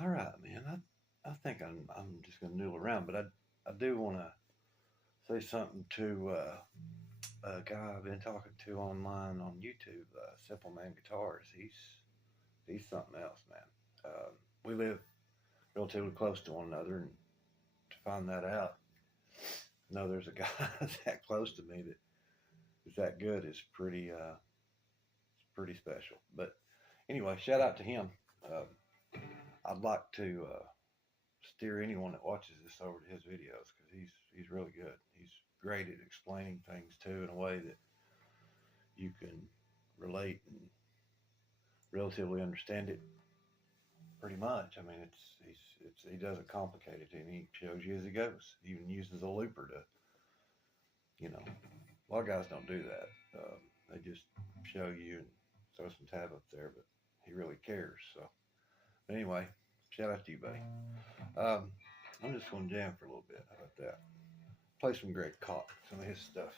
All right, man. I think I'm just gonna noodle around, but I do want to say something to a guy I've been talking to online on YouTube, Simple Man Guitars. He's something else, man. We live relatively close to one another, and to find that out, know there's a guy that close to me that is that good is pretty special. But anyway, shout out to him. I'd like to steer anyone that watches this over to his videos because he's really good. He's great at explaining things too in a way that you can relate and relatively understand it pretty much. I mean, he doesn't complicate it, and he shows you as he goes. He even uses a looper to, a lot of guys don't do that. They just show you and throw some tab up there, but he really cares. So, but anyway, shout out to you, buddy. I'm just going to jam for a little bit. How about that? Play some great Cock, some of his stuff.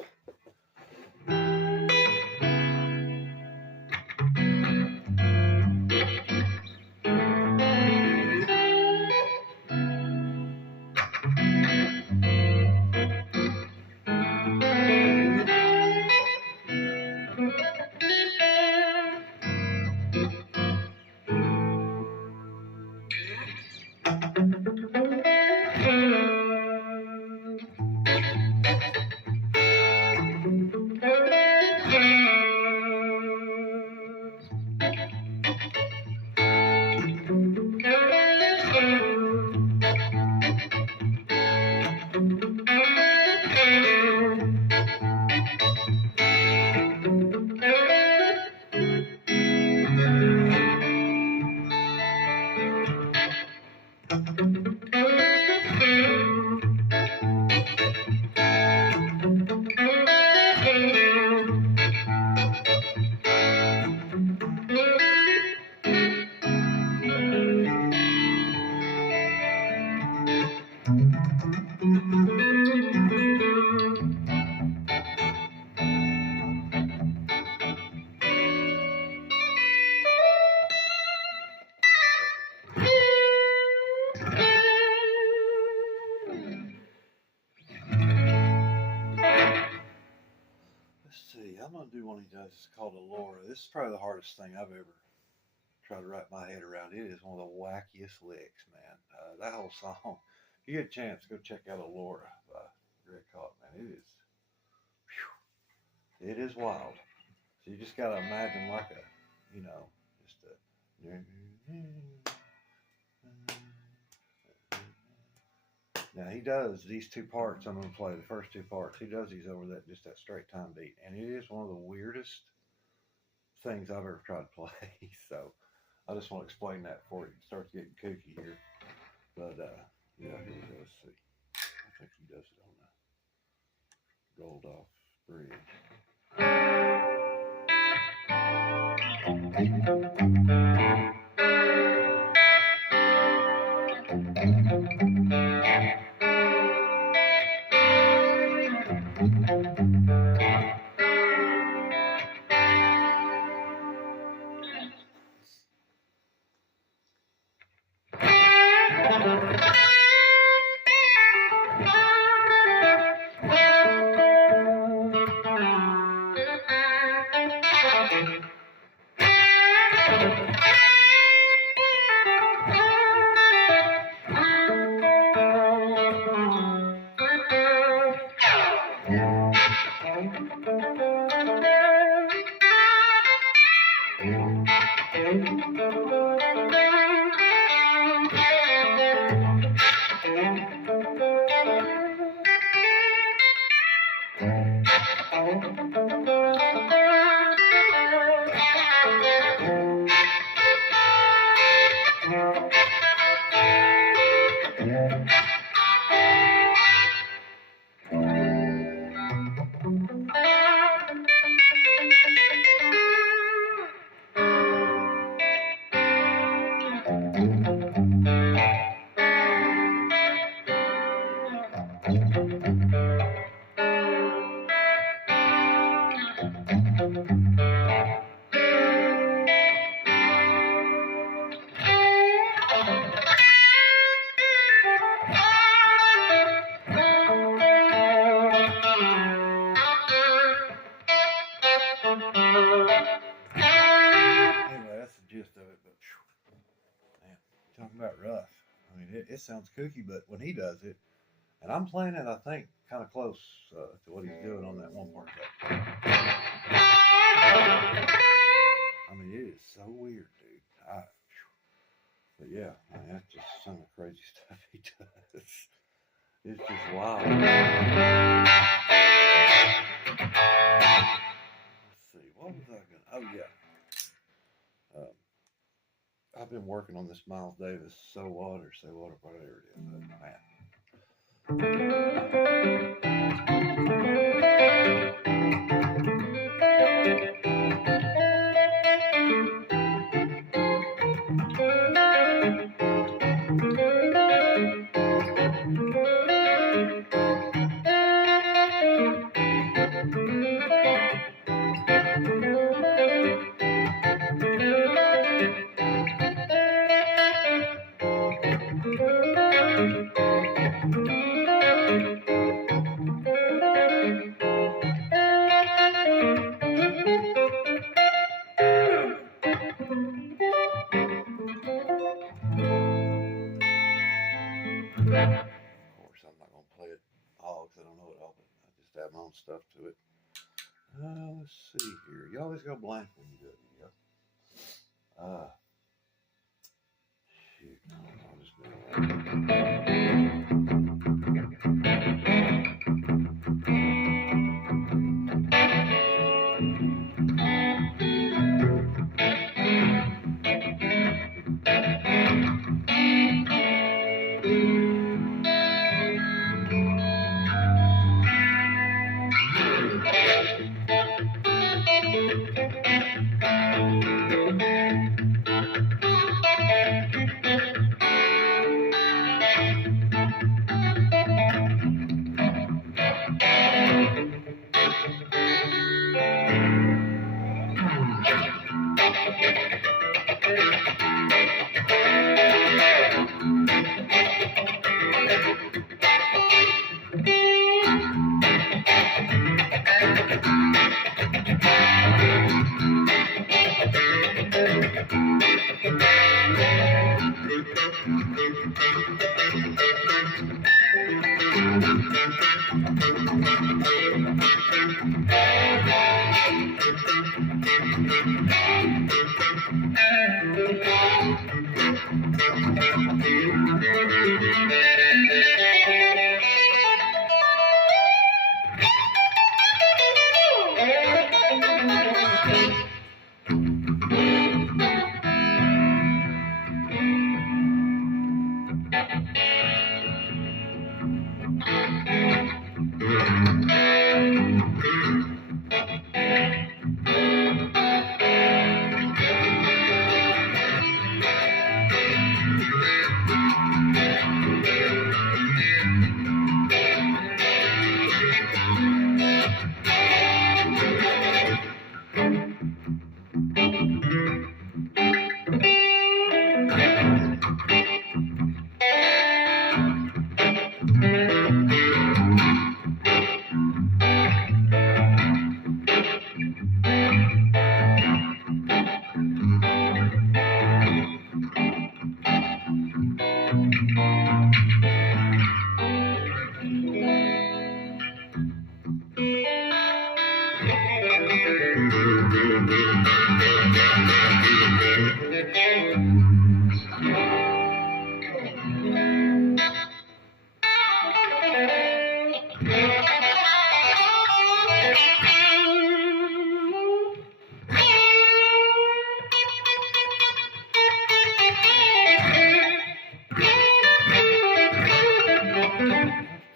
I'm gonna do one he does. It's called Allura. This is probably the hardest thing I've ever tried to wrap my head around. It is one of the wackiest licks, man. That whole song. If you get a chance, go check out Allura by Greg Cock, man. It is wild. So you just gotta imagine like just a. Now he does these two parts I'm going to play, the first two parts. He does these over that straight time beat, and it is one of the weirdest things I've ever tried to play. So I just want to explain that before it starts getting kooky here. But yeah, here we go. Let's see. I think he does it on the rolled off bridge. talking about rough. I mean, it sounds kooky, but when he does it, and I'm playing it, I think, kind of close to what he's doing on that one part. I mean, it is so weird, dude. But yeah, I mean, that's just some of the crazy stuff he does. It's just wild. Let's see, what was I gonna? Oh yeah, I've been working on this Miles Davis "So What" or "Say What" or whatever it is. Man. Of course, I'm not gonna play it all because I don't know it all, but I just add my own stuff to it. Let's see here. You always go blank when you do a video. Shoot, I'll just move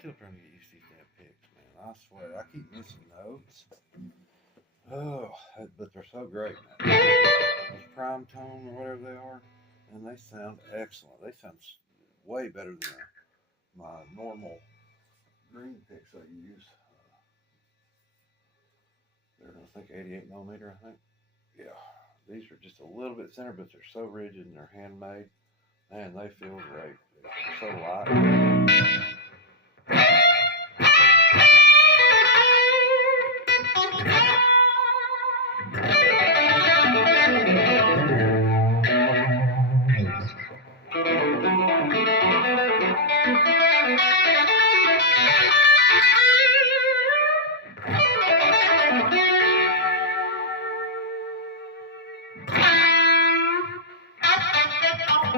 still trying to get used to these damn picks, man. I swear, I keep missing notes. Oh, but they're so great, man. Those prime tone or whatever they are, and they sound excellent. They sound way better than my normal green picks I use. They're, I think, 88 millimeter, I think. Yeah, these are just a little bit thinner, but they're so rigid and they're handmade. Man, they feel great. They're so light. I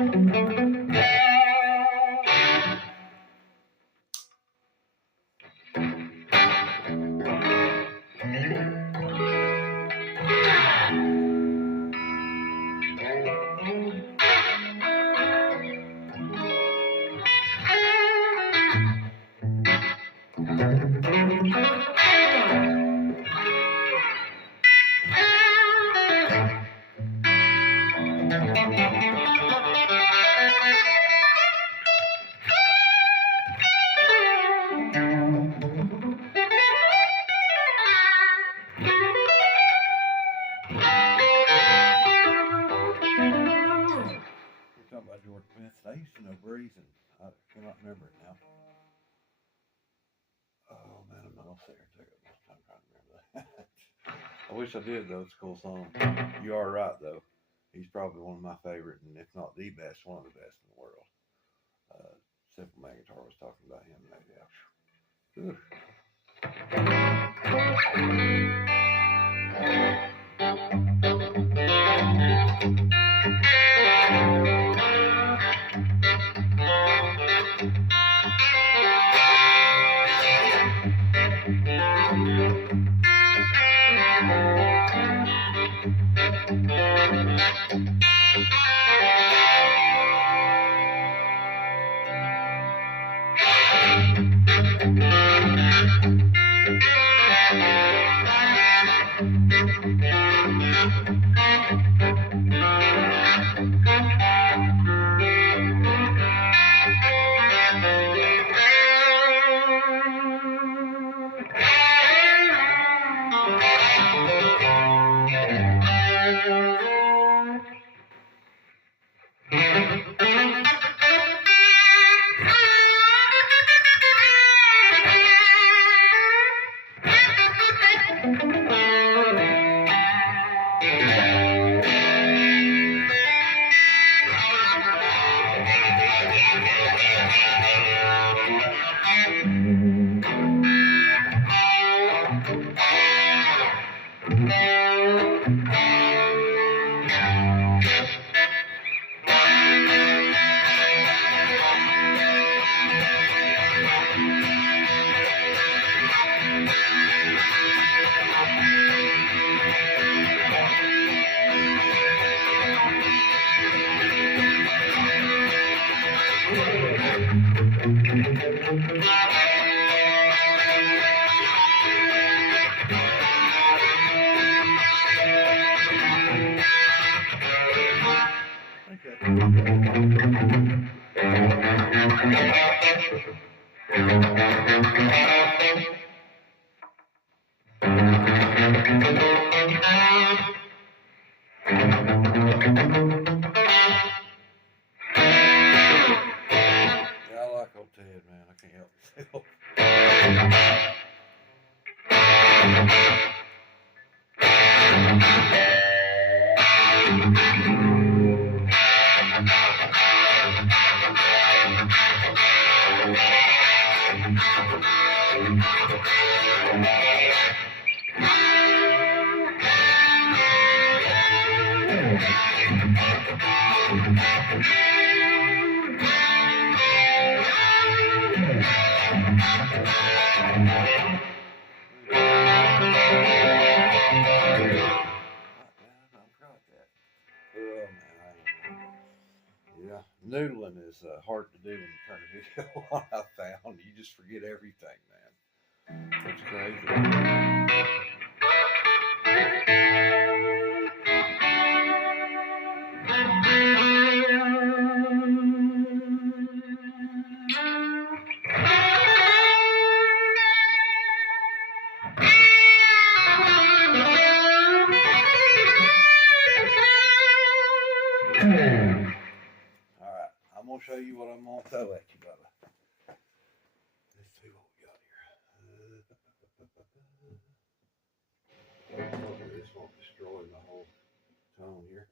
used to know breathing. I cannot remember it now. Oh man, I'm not there. I'm trying to remember that. I wish I did though. It's a cool song. You are right though. He's probably one of my favorite, and if not the best, one of the best in the world. Simple Man Guitar was talking about him. Yeah. Man, I can't help myself. Noodling is hard to do when you turn a video on. I found you just forget everything, man. It's crazy. I'm gonna show you what I'm gonna throw at you, brother. Let's see what we got here. Hopefully this won't destroy my whole tone here.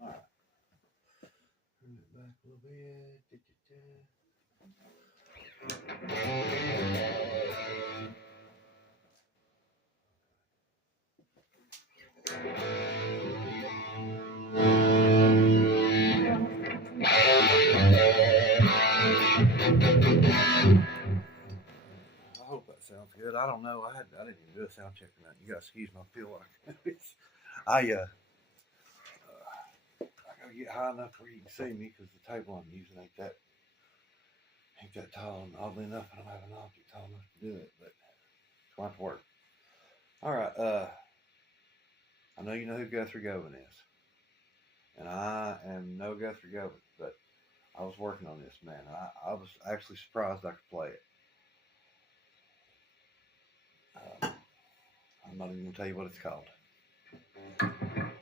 All right. Turn it back a little bit. don't know. I didn't even do a sound check or nothing. You gotta excuse my pillow. I gotta get high enough where you can see me because the table I'm using ain't that tall. And oddly enough, I don't have an object tall enough to do it, but it's going to work. All right. I know you know who Guthrie Govan is, and I am no Guthrie Govan, but I was working on this, man. I was actually surprised I could play it. I'm not even going to tell you what it's called.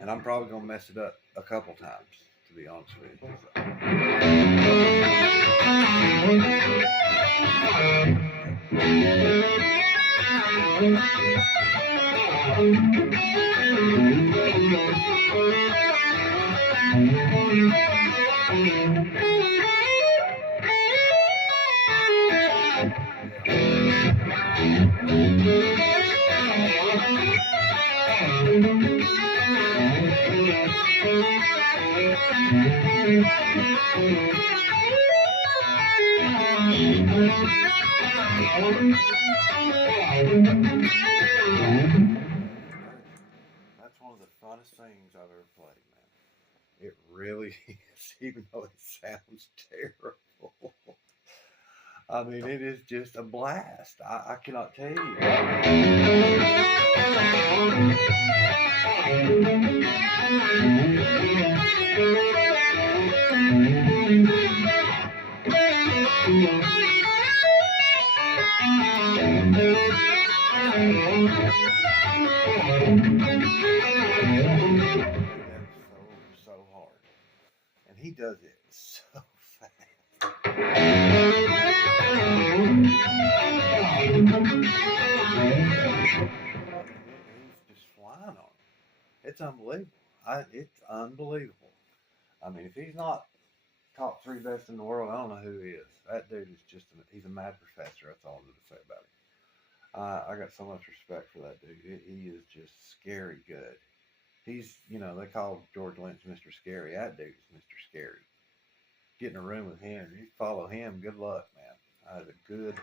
And I'm probably going to mess it up a couple times, to be honest with you. That's one of the funnest things I've ever played, man. It really is, even though it sounds terrible. I mean, it is just a blast. I cannot tell you. So hard. And he does it so fast. He's just flying on it. It's unbelievable. It's unbelievable. I mean, if he's not top 3 best in the world, I don't know who he is. That dude is he's a mad professor. That's all I'm going to say about him. I got so much respect for that dude. He is just scary good. He's, they call George Lynch Mr. Scary. That dude's Mr. Scary. Get in a room with him, you follow him, good luck, man. That is a good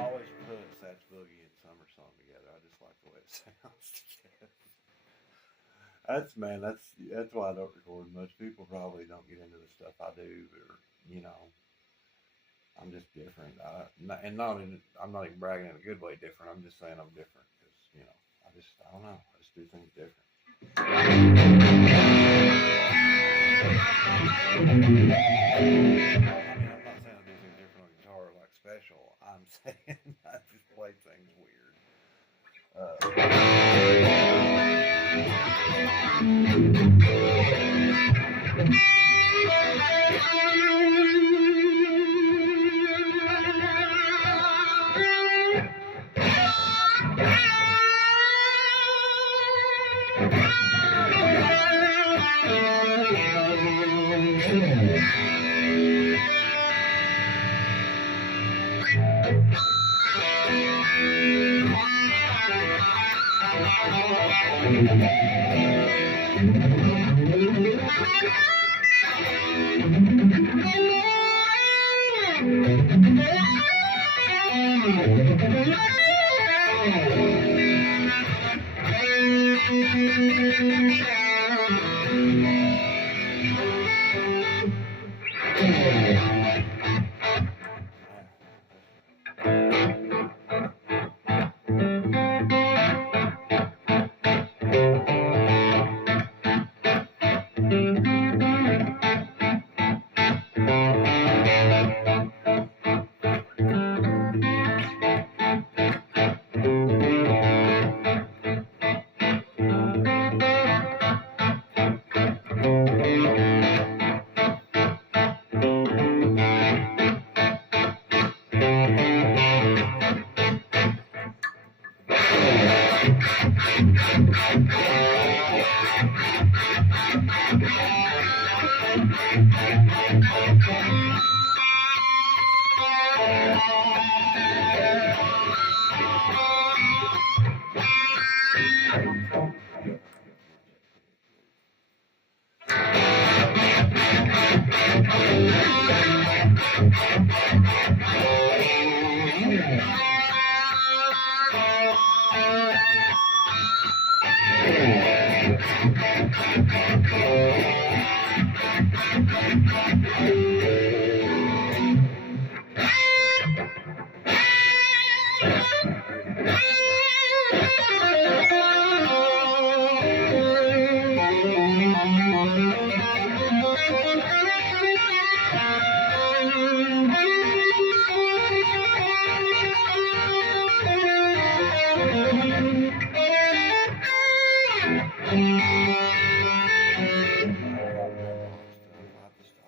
always put Satch Boogie and Summer Song together. I just like the way it sounds together. That's why I don't record much. People probably don't get into the stuff I do, or I'm just different. I'm not even bragging in a good way different. I'm just saying I'm different because I don't know. I just do things different. I mean, I'm not saying I do things different on guitar like special. I'm saying I just play things weird. I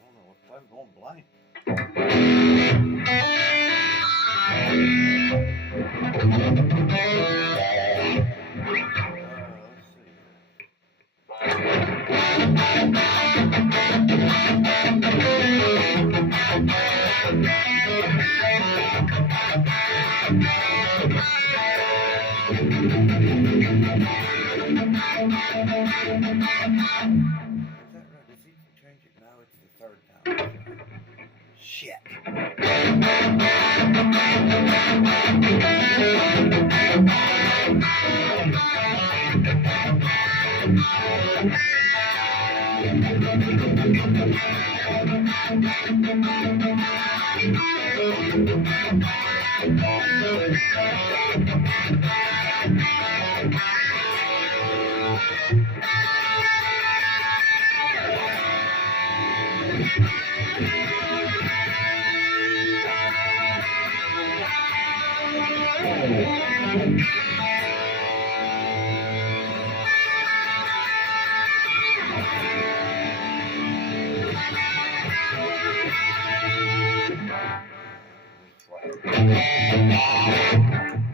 don't know what I'm going blank. Does he change it? No, it's the third time. Shit. I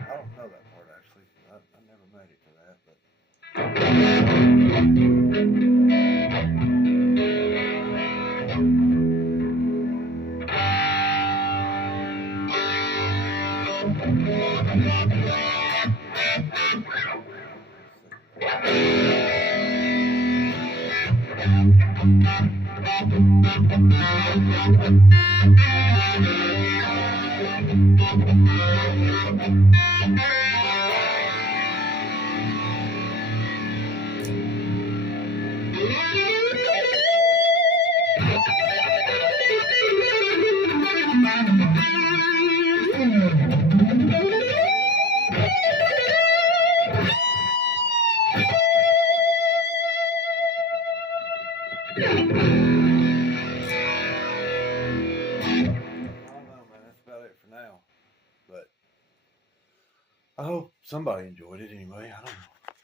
don't know that part actually. I never made it to that, but. I hope somebody enjoyed it anyway. I don't know.